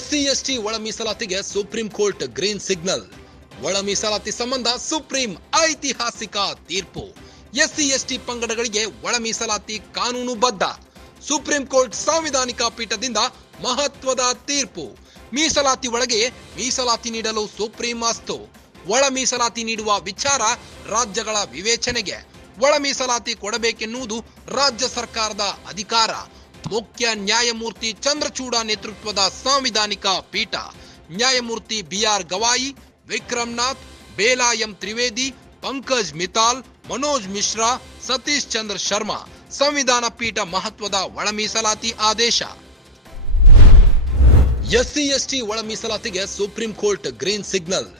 SC ಒಳ ಮೀಸಲಾತಿಗೆ supreme court green signal. ಒಳ ಮೀಸಲಾತಿ ಸಂಬಂಧ ಸುಪ್ರೀಂ ಐತಿಹಾಸಿಕ ತೀರ್ಪು. ಎಸ್ಸಿ ಪಂಗಡಗಳಿಗೆ ಒಳ ಮೀಸಲಾತಿ ಕಾನೂನುಬದ್ಧ. ಸುಪ್ರೀಂ ಕೋರ್ಟ್ ಸಾಂವಿಧಾನಿಕ ಪೀಠದಿಂದ ಮಹತ್ವದ ತೀರ್ಪು. ಮೀಸಲಾತಿ ಒಳಗೆ ಮೀಸಲಾತಿ ನೀಡಲು ಸುಪ್ರೀಂ ಅಸ್ತು. ಒಳ ಮೀಸಲಾತಿ ನೀಡುವ ವಿಚಾರ ರಾಜ್ಯಗಳ ವಿವೇಚನೆಗೆ. ಒಳ ಮೀಸಲಾತಿ ಕೊಡಬೇಕೆನ್ನುವುದು ರಾಜ್ಯ ಸರ್ಕಾರದ ಅಧಿಕಾರ. ಮುಖ್ಯ ನ್ಯಾಯಮೂರ್ತಿ ಚಂದ್ರಚೂಡ ನೇತೃತ್ವದ ಸಾಂವಿಧಾನಿಕ ಪೀಠ. ನ್ಯಾಯಮೂರ್ತಿ ಬಿಆರ್ ಗವಾಯಿ, ವಿಕ್ರಮ್ ನಾಥ್, ಬೇಲಾ ಎಂ ತ್ರಿವೇದಿ, ಪಂಕಜ್ ಮಿತಾಲ್, ಮನೋಜ್ ಮಿಶ್ರಾ, ಸತೀಶ್ ಚಂದ್ರ ಶರ್ಮಾ. ಸಂವಿಧಾನ ಪೀಠ ಮಹತ್ವದ ಒಳ ಮೀಸಲಾತಿ ಆದೇಶ. ಎಸ್ಸಿ ಒಳ ಮೀಸಲಾತಿಗೆ ಸುಪ್ರೀಂ ಕೋರ್ಟ್ ಗ್ರೀನ್ ಸಿಗ್ನಲ್.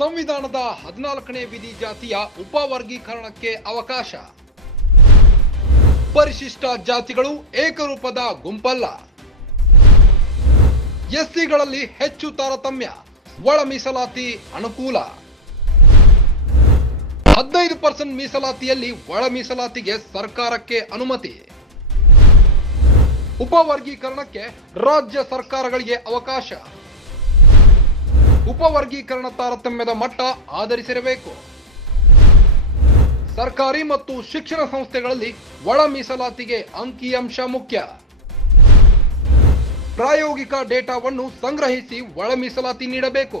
ಸಂವಿಧಾನದ 14ನೇ ವಿಧಿ ಜಾತಿಯ ಉಪವರ್ಗೀಕರಣಕ್ಕೆ ಅವಕಾಶ. ಪರಿಶಿಷ್ಟ ಜಾತಿಗಳು ಏಕರೂಪದ ಗುಂಪಲ್ಲ. ಎಸ್ಸಿಗಳಲ್ಲಿ ಹೆಚ್ಚು ತಾರತಮ್ಯ. ಒಳ ಮೀಸಲಾತಿ ಅನುಕೂಲ. 15% ಮೀಸಲಾತಿಯಲ್ಲಿ ಒಳ ಮೀಸಲಾತಿಗೆ ಸರ್ಕಾರಕ್ಕೆ ಅನುಮತಿ. ಉಪವರ್ಗೀಕರಣಕ್ಕೆ ರಾಜ್ಯ ಸರ್ಕಾರಗಳಿಗೆ ಅವಕಾಶ. ಉಪವರ್ಗೀಕರಣ ತಾರತಮ್ಯದ ಮಟ್ಟ ಆಧರಿಸಿರಬೇಕು. ಸರ್ಕಾರಿ ಮತ್ತು ಶಿಕ್ಷಣ ಸಂಸ್ಥೆಗಳಲ್ಲಿ ಒಳ ಮೀಸಲಾತಿಗೆ ಅಂಕಿಅಂಶ ಮುಖ್ಯ. ಪ್ರಾಯೋಗಿಕ ಡೇಟಾವನ್ನು ಸಂಗ್ರಹಿಸಿ ಒಳ ಮೀಸಲಾತಿ ನೀಡಬೇಕು.